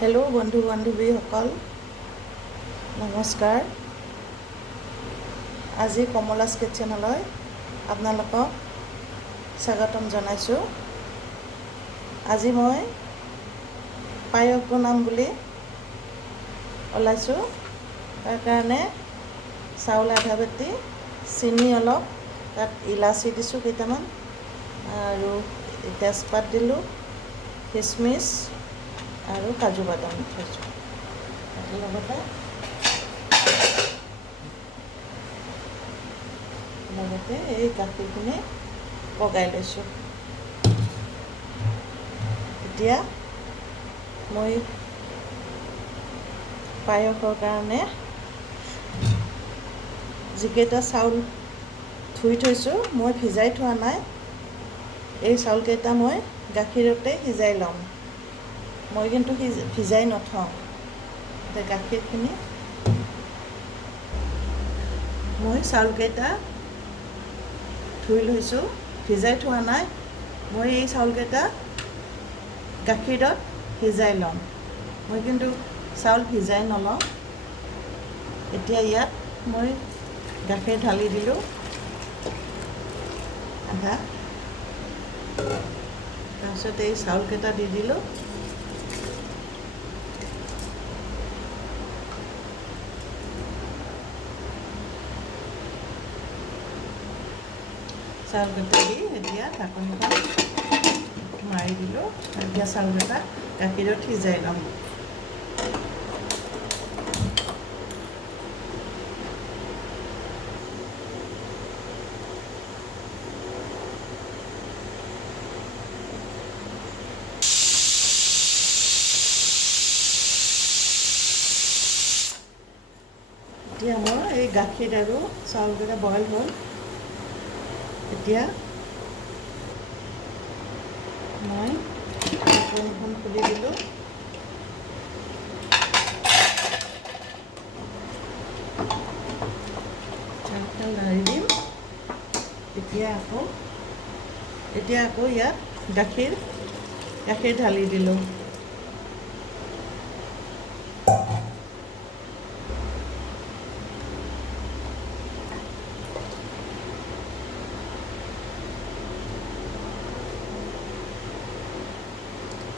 Hello' বন্ধু বান্ধৱীসকল, নমস্কাৰ। আজি কমলাছ কিটচেনলৈ আপোনালোকক স্বাগতম জনাইছোঁ। আজি মই পায়স বনাম বুলি ওলাইছোঁ। তাৰ কাৰণে চাউল আধা বাটি, চেনি অলপ, তাত ইলাচি দিছোঁ কেইটামান, আৰু তেজপাত দিলোঁ, খিচমিচ আৰু কাজু বাদাম থৈছোঁ। লগতে এই গাখীৰখিনি পগাই লৈছোঁ। এতিয়া মই পায়সৰ কাৰণে যিকেইটা চাউল ধুই থৈছোঁ, মই ভিজাই থোৱা নাই। এই চাউলকেইটা মই গাখীৰতে সিজাই ল'ম। মই কিন্তু ভিজাই নথওঁ। এতিয়া গাখীৰখিনি মই চাউলকেইটা ধুই লৈছোঁ, ভিজাই থোৱা নাই। মই এই চাউলকেইটা গাখীৰত সিজাই ল'ম। মই কিন্তু চাউল ভিজাই নলওঁ। এতিয়া ইয়াত মই গাখীৰ ঢালি দিলোঁ আধা, তাৰপিছত এই চাউলকেইটা দি দিলোঁ। চাউলকেইটা দি এতিয়া ঢাকনিখন মাৰি দিলোঁ। এতিয়া চাউলকেইটা গাখীৰত সিজাই ল'ম। এতিয়া মোৰ এই গাখীৰ আৰু চাউলকেইটা বইল হ'ল। এতিয়া মই ঢাকনিখন খুলি দিলোঁ। ঢাকনিখন লাৰি দিম। এতিয়া আকৌ ইয়াত গাখীৰ ঢালি দিলোঁ।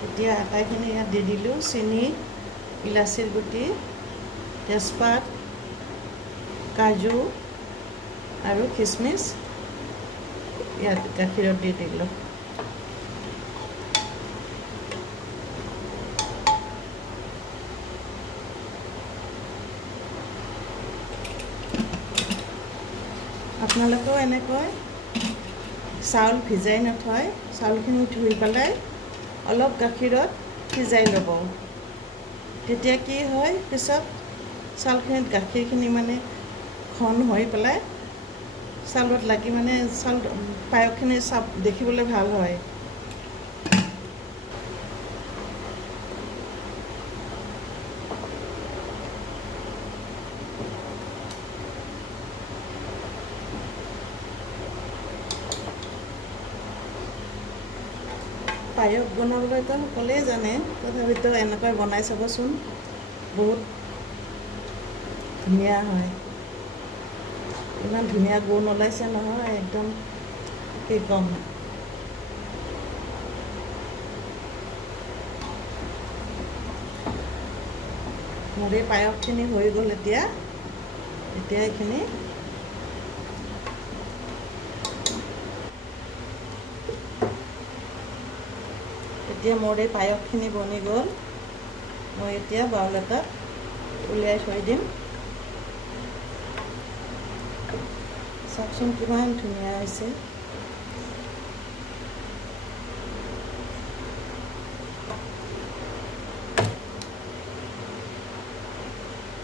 এতিয়া আটাইখিনি ইয়াত দি দিলোঁ। চেনি, ইলাচিৰ গুটি, তেজপাত, কাজু আৰু খিচমিচ ইয়াত গাখীৰত দি দিলোঁ। আপোনালোকেও এনেকৈ চাউল ভিজাই নথয়, চাউলখিনি ধুই পেলাই অলপ গাখীৰত সিজাই ল'ব। তেতিয়া কি হয়, পিছত চাউলখিনিত গাখীৰখিনি মানে ঘন হৈ পেলাই চাউলত লাগি পায়সখিনি দেখিবলৈ ভাল হয়। পায়স বনাবলৈতো সকলোৱে জানে, তথাপিতো এনেকৈ বনাই চাবচোন, বহুত ধুনীয়া হয়। ইমান ধুনীয়া গোন্ধ ওলাইছে নহয়, একদম কি ক'ম। মোৰ এই পায়সখিনি হৈ গ'ল। এতিয়া এইখিনি মোৰ এই পায়সখিনি বনি গ'ল। মই এতিয়া বাউল এটাত উলিয়াই থৈ দিম। চাওকচোন কিমান ধুনীয়া হৈছে।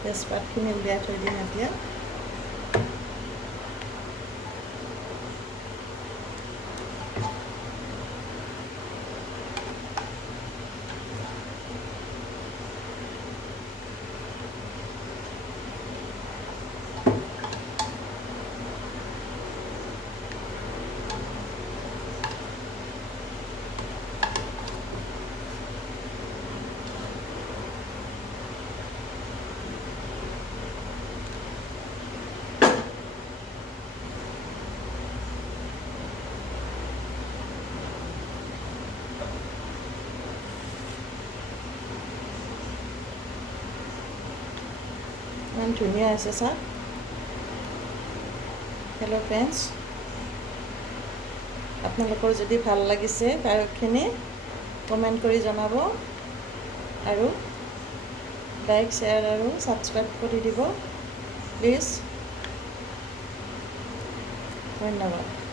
তেজপাতখিনি উলিয়াই থৈ দিম এতিয়া। ইমান ধুনীয়া হৈছে চাওক। হেল্ল' ফ্ৰেণ্ডছ, আপোনালোকৰ যদি ভাল লাগিছে গায়কখিনি কমেণ্ট কৰি জনাব আৰু লাইক শ্বেয়াৰ আৰু ছাবস্ক্ৰাইব কৰি দিব প্লিজ। ধন্যবাদ।